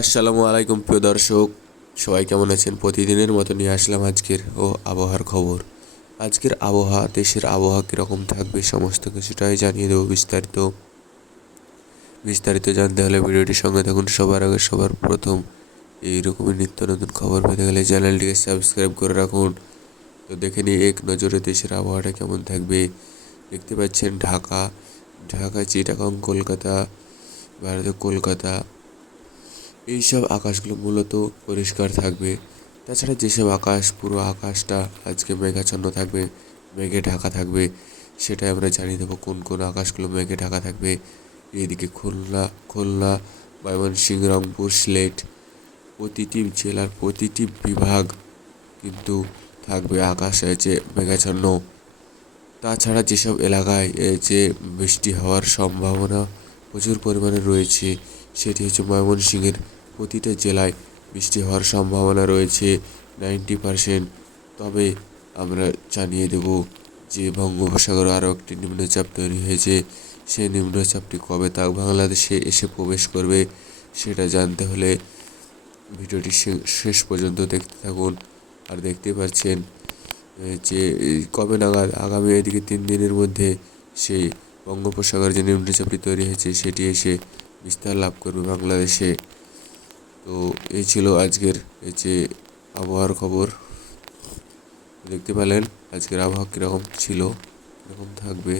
আসসালামু আলাইকুম, প্রিয় দর্শক। সবাই কেমন আছেন? প্রতিদিনের মতো নিয়ে আসলাম আজকের ও আবহাওয়ার খবর। আজকের আবহাওয়া, দেশের আবহাওয়া কীরকম থাকবে, সমস্ত কিছুটাই জানিয়ে দেবো বিস্তারিত। বিস্তারিত জানতে হলে ভিডিওটির সঙ্গে থাকুন। সবার আগে সবার প্রথম এইরকমই নিত্য নতুন খবর পেতে গেলে চ্যানেলটিকে সাবস্ক্রাইব করে রাখুন। তো দেখে নিই এক নজরে দেশের আবহাওয়াটা কেমন থাকবে। দেখতে পাচ্ছেন ঢাকা ঢাকা, চিটাগং, কলকাতা, ভারতের কলকাতা এইসব আকাশগুলো মূলত পরিষ্কার থাকবে। তাছাড়া যেসব আকাশ, পুরো আকাশটা আজকে মেঘাচ্ছন্ন থাকবে, মেঘে ঢাকা থাকবে, সেটাই আমরা জানিয়ে দেবো কোন কোন আকাশগুলো মেঘে ঢাকা থাকবে। এদিকে খুলনা খুলনা ময়মনসিংহ রংপুর সিলেট, প্রতিটি জেলার প্রতিটি বিভাগ কিন্তু থাকবে আকাশে যে মেঘাচ্ছন্ন। তাছাড়া যেসব এলাকায় যে বৃষ্টি হওয়ার সম্ভাবনা প্রচুর পরিমাণে রয়েছে সেটি হচ্ছে ময়মনসিংহের প্রতিটা জেলায় বৃষ্টি হওয়ার সম্ভাবনা রয়েছে নাইনটি পারসেন্ট। তবে আমরা জানিয়ে দেব যে বঙ্গোপসাগরে আরও একটি নিম্নচাপ তৈরি হয়েছে। সেই নিম্নচাপটি কবে তা বাংলাদেশে এসে প্রবেশ করবে সেটা জানতে হলে ভিডিওটি শেষ পর্যন্ত দেখতে থাকুন। আর দেখতে পাচ্ছেন যে কবে নাগাদ আগামী এদিকে তিন দিনের মধ্যে সেই বঙ্গোপসাগর যে নিম্নচাপটি তৈরি হয়েছে সেটি এসে বিস্তার লাভ করবে বাংলাদেশে। তো এই ছিল আজকের এই যে আবহাওয়ার খবর। দেখতে পেলেন আজকের আবহাওয়া কীরকম ছিল, কীরকম থাকবে।